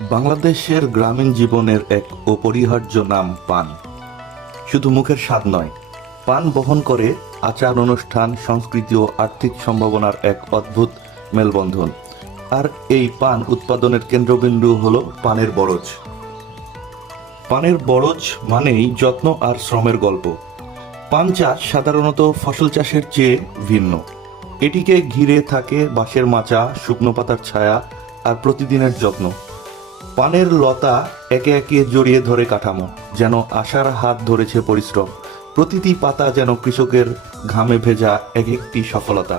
বাংলাদেশের গ্রামীণ জীবনের এক অপরিহার্য নাম পান। শুধু মুখের স্বাদ নয়, পান বহন করে আচার অনুষ্ঠান, সংস্কৃতি ও আর্থিক সম্ভাবনার এক অদ্ভুত মেলবন্ধন। আর এই পান উৎপাদনের কেন্দ্রবিন্দু হল পানের বরজ। পানের বরজ মানেই যত্ন আর শ্রমের গল্প। পান চাষ সাধারণত ফসল চাষের চেয়ে ভিন্ন। এটিকে ঘিরে থাকে বাঁশের মাচা, শুকনো পাতার ছায়া আর প্রতিদিনের যত্ন। পানের লতা একে একে জড়িয়ে ধরে কাঠামো, যেন আশার হাত ধরেছে পরিশ্রম। প্রতিটি পাতা যেন কৃষকের ঘামে ভেজা এক একটি সফলতা।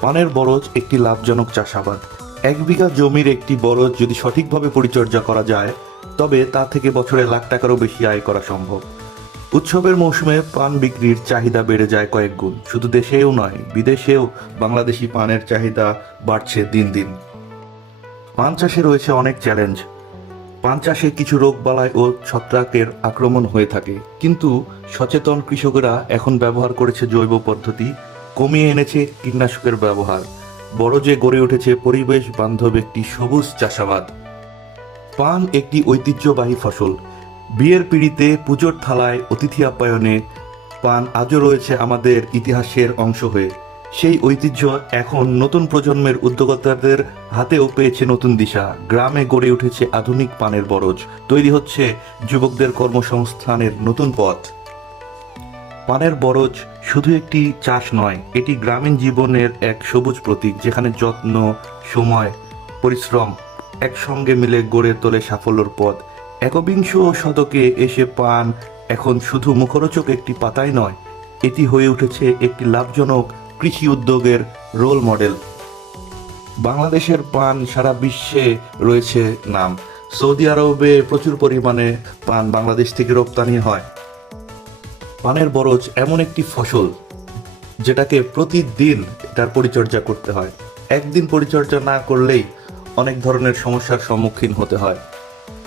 পানের বরজ একটি লাভজনক চাষাবাদ। এক বিঘা জমির একটি বরজ যদি সঠিকভাবে পরিচর্যা করা যায়, তবে তা থেকে বছরে লাখ টাকারও বেশি আয় করা সম্ভব। উৎসবের মৌসুমে পান বিক্রির চাহিদা বেড়ে যায় কয়েক গুণ। শুধু দেশেও নয়, বিদেশেও বাংলাদেশি পানের চাহিদা বাড়ছে দিন দিন। পান চাষে রয়েছে অনেক চ্যালেঞ্জ। পান চাষে কিছু রোগবালাই ও ছত্রাকের আক্রমণ হয়ে থাকে। কিন্তু সচেতন কৃষকেরা এখন ব্যবহার করেছে জৈব পদ্ধতি, কমিয়ে এনেছে কীটনাশকের ব্যবহার। বড় যে গড়ে উঠেছে পরিবেশ বান্ধব একটি সবুজ চাষাবাদ। পান একটি ঐতিহ্যবাহী ফসল। বিয়ের পিড়িতে পুজোর থালায় অতিথি আপ্যায়নে পান আজও রয়েছে আমাদের ইতিহাসের অংশ হয়ে। সেই ঐতিহ্য এখন নতুন প্রজন্মের উদ্যোক্তাদের হাতেও পেয়েছে নতুন দিশা। গ্রামে গড়ে উঠেছে আধুনিক পানের বরজ। তৈরি হচ্ছে যুবকদের কর্মসংস্থানের নতুন পথ। পানের বরজ শুধু একটি চাষ নয়, এটি গ্রামীণ জীবনের এক সবুজ প্রতীক, যেখানে যত্ন, সময়, পরিশ্রম একসঙ্গে মিলে গড়ে তোলে সাফল্যর পথ। একবিংশ শতকে এসে পান এখন শুধু মুখরোচক একটি পাতাই নয়, এটি হয়ে উঠেছে একটি লাভজনক কৃষি উদ্যোগের রোল মডেল বাংলাদেশের পান সারা বিশ্বে রয়েছে নাম। সৌদি আরবে প্রচুর পরিমাণে পান বাংলাদেশ থেকে রপ্তানি হয়। পানের বরজ এমন একটি ফসল যেটাকে প্রতিদিন এটার পরিচর্যা করতে হয়। একদিন পরিচর্যা না করলেই অনেক ধরনের সমস্যার সম্মুখীন হতে হয়।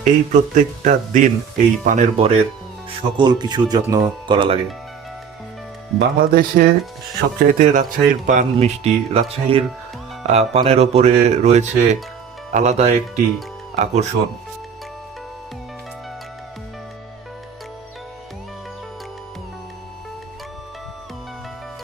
এই প্রত্যেকটা দিন এই পানের বরের সকল কিছু যত্ন করা লাগে। বাংলাদেশে সবচাইতে রাজশাহীর পান মিষ্টি রাজশাহীর পানের ওপরে রয়েছে আলাদা একটি আকর্ষণ।